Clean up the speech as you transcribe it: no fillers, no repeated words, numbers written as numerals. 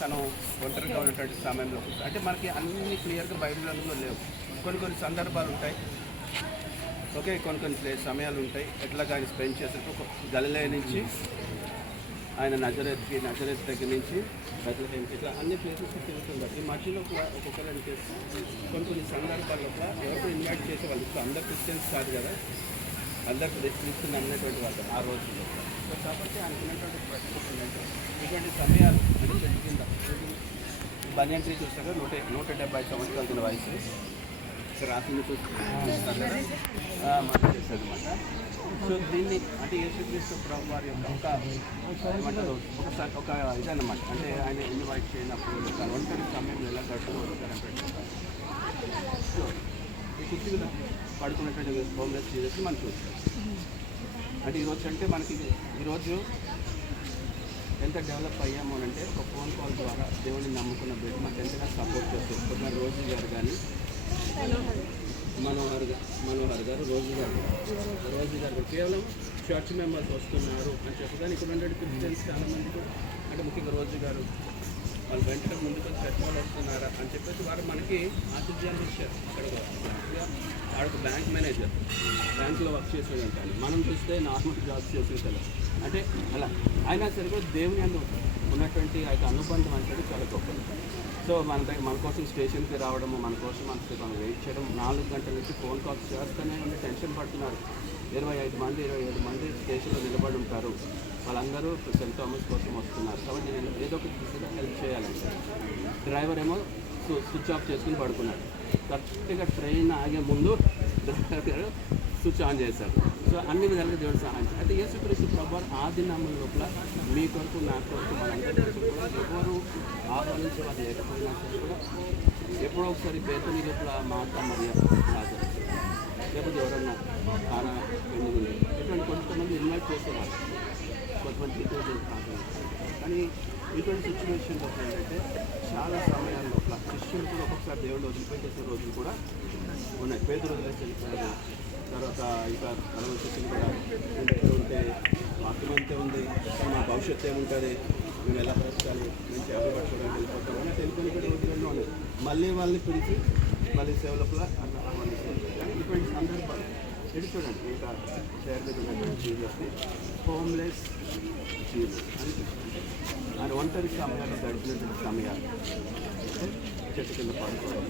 తను ఒంటరిగా ఉన్నటువంటి సమయంలో అంటే మనకి అన్ని క్లియర్గా బైబిల్లో లేవు. కొన్ని సందర్భాలు ఉంటాయి, ఓకే, కొన్ని సమయాలు ఉంటాయి. ఎట్లా కానీ స్పెండ్ చేసేటప్పుడు గలిలయ నుంచి ఆయన నజరేత్ దగ్గర నుంచి బెత్లెహేమ్ ఇట్లా అన్ని ప్లేసెస్ తిరుగుతుంటారు. ఈ మధ్యలో ఒక్కొక్కరిని చేసి కొన్ని సందర్భాల్లో ఎవరికో ఇన్వైట్ చేసే వాళ్ళు అందరు క్రిస్టియన్స్ కాదు కదా, అందరికి క్రిస్టియన్ అన్నటువంటి వాళ్ళు ఆ రోజుల్లో. సో కాబట్టి అనుకున్నటువంటి ప్రశ్న ఏంటంటే ఇటువంటి సమయాలు అంటే చెట్టు కింద బనియన్ ట్రీ చూస్తాగా 170 సంవత్సరాల కింద వయసు రాసింది చూస్తారు కదా మనం చేశారనమాట. సో దీన్ని అంటే యేసుక్రీస్తు ప్రభు వారి యొక్క ఏమంటారు ఒక ఇదన్నమాట. అంటే ఆయన ఇన్వైట్ చేయనప్పుడు ఒంటరి సమయంలో ఎలా గడుపుతారంటే సో ఈ కుర్చీలో పడుకున్నటువంటి హోమ్లెస్ చేసి మనం చూస్తాం. అంటే ఈరోజు అంటే మనకి ఈరోజు ఎంత డెవలప్ అయ్యాము అంటే ఒక ఫోన్ కాల్ ద్వారా దేవుడిని నమ్ముకున్న బిడ్డ మాకు ఎంతగా సపోర్ట్ చేస్తారు. కొద్దిగా రోజు గారు కానీ మనోహర్ గారు రోజు గారు కేవలం చర్చ్ మెంబర్స్ వస్తున్నారు అని చెప్పగానే ఇక్కడ ఉండే క్రిస్టియన్స్ చాలామంది కూడా అంటే ముఖ్యంగా రోజు గారు వాళ్ళు వెంటనే ముందుకు చర్చ్ వాళ్ళు వస్తున్నారా అని చెప్పేసి వారు మనకి ఆతిథ్యాన్ని ఇచ్చారు. ఇక్కడ వాడు బ్యాంక్ మేనేజర్, బ్యాంకులో వర్క్ చేసేదంటాను. మనం చూస్తే నార్మల్ జాబ్స్ చేసేది అంటే అలా అయినా సరే కూడా దేవుని అందు ఉన్నటువంటి ఆ యొక్క అనుబంధం అంటే చాలా గొప్పది. సో మన కోసం స్టేషన్కి రావడము, మన కోసం మనం వెయిట్ చేయడం, 4 గంటల నుంచి ఫోన్ కాల్స్ చేస్తూనే ఉండి టెన్షన్ పడుతున్నారు. 27 మంది స్టేషన్లో నిలబడి ఉంటారు. వాళ్ళందరూ సెయింట్ థామస్ కోసం వస్తున్నారు. కాబట్టి నేను ఏదో ఒక దిశగా హెల్ప్ చేయాలంటే డ్రైవర్ ఏమో స్విచ్ ఆఫ్ చేసుకుని పడుకున్నాడు. కరెక్ట్గా ట్రైన్ ఆగే ముందు డ్రైవర్ గారు స్విచ్ ఆన్ చేశారు. సో అన్ని విధాలుగా దేవుడు సహాయం. అయితే యేసుక్రీస్తు ప్రభువారు ఆ దినాల లోపల మీ కొరకు నా కొరకు మనందరి కూడా ఎవరు ఆహ్వానించే వాళ్ళు లేకపోయినా సరే కూడా ఎప్పుడో ఒకసారి పేతుని లోపల మాట మరియ హాజరు, లేకపోతే ఎవరన్నా ఆనా పెళ్ళి ఇటువంటి కొంతమంది ఇన్వైట్ చేసేవాళ్ళు, కొంతమంది ఇటువంటి హాజరు. కానీ ఇటువంటి సిచ్యువేషన్ లోపల ఏంటంటే చాలా సమయాల లోపల క్రిస్టియన్ కూడా ఒక్కొక్కసారి దేవుడు వదిలిపెట్టేసే రోజులు కూడా ఉన్నాయి. పేదలు వదిలేసి వెళ్ళిపోయారు. తర్వాత ఇంకా అలవచ్చేసింది కూడా ఉంటే వాక్యం అంతే ఉంది, మా భవిష్యత్తు ఏముంటుంది, మేము ఎలా బ్రతకాలి, మేము చేపలు పట్టుకోవడానికి వెళ్ళిపోతాం అని తెలుసుకుని రోజులలో ఉన్నాయి. మళ్ళీ వాళ్ళని పిలిచి మళ్ళీ సేవలపల అట్లా ఆహ్వానిస్తుంది. కానీ ఇటువంటి సందర్భాలు ఎటు చూడండి, ఇంకా షేర్ దగ్గర ఉన్నటువంటి జీవితాన్ని హోమ్లెస్ జీవితం అని ఆయన ఒంటరి సమయాలు గడిపినటువంటి సమయాలు చెట్టు కింద పడుకోవడం.